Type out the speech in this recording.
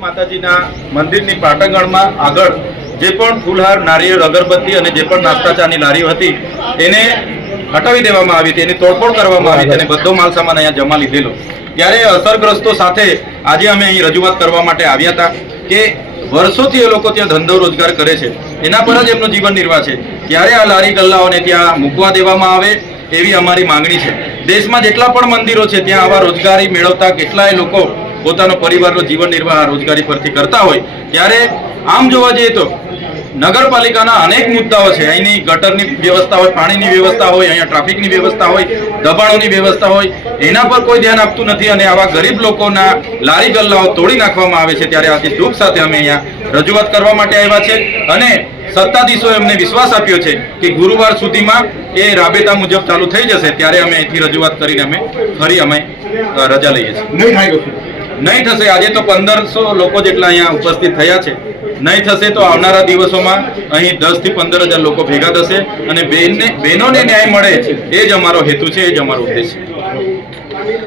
માતાજીના મંદિરની પાટણગણમાં આગળ જે પણ ફૂલહાર નારિયેળ અગરબત્તી અને જે પણ નાસ્તા ચાની લારીઓ હતી એને હટાવી દેવામાં આવી હતી એની તોડફોડ કરવામાં આવી હતી અને બધો માલ સામાન અહીંયા જમા લીધેલો ત્યારે અસરગ્રસ્તો સાથે આજે અમે અહીં રજૂઆત કરવા માટે આવ્યા હતા કે વર્ષોથી એ લોકો ત્યાં ધંધો રોજગાર કરે છે એના પર જ એમનો જીવન નિર્વાહ છે ત્યારે આ લારી ગલ્લાઓને ત્યાં મૂકવા દેવામાં આવે એવી અમારી માંગણી છે દેશમાં જેટલા પણ મંદિરો છે ત્યાં આવા રોજગારી મેળવતા કેટલાય લોકો પોતાનો પરિવારનો જીવન નિર્વાહ રોજગારી પરથી કરતા હોય ત્યારે આમ જોવા જઈએ તો નગરપાલિકાના અનેક મુદ્દાઓ છે અહીંની ગટરની વ્યવસ્થા હોય પાણીની વ્યવસ્થા હોય અહીંયા ટ્રાફિકની વ્યવસ્થા હોય દબાણોની વ્યવસ્થા હોય એના પર કોઈ ધ્યાન આપતું નથી અને આવા ગરીબ લોકોના લારી ગલ્લાઓ તોડી નાખવામાં આવે છે ત્યારે આથી દુઃખ સાથે અમે અહીંયા રજૂઆત કરવા માટે આવ્યા છે અને સત્તાધીશોએ અમને વિશ્વાસ આપ્યો છે કે ગુરુવાર સુધીમાં એ રાબેતા મુજબ ચાલુ થઈ જશે ત્યારે અમે અહીંથી રજૂઆત કરીને અમે ફરી અમે રજા લઈએ છીએ નહીં થશે આજે તો પંદરસો લોકો જેટલા અહીંયા ઉપસ્થિત થયા છે નહીં થશે તો આવનારા દિવસોમાં અહીં દસથી પંદર હજાર લોકો ભેગા થશે અને બેનને બહેનોને ન્યાય મળે એ જ અમારો હેતુ છે એ જ અમારો ઉદ્દેશ છે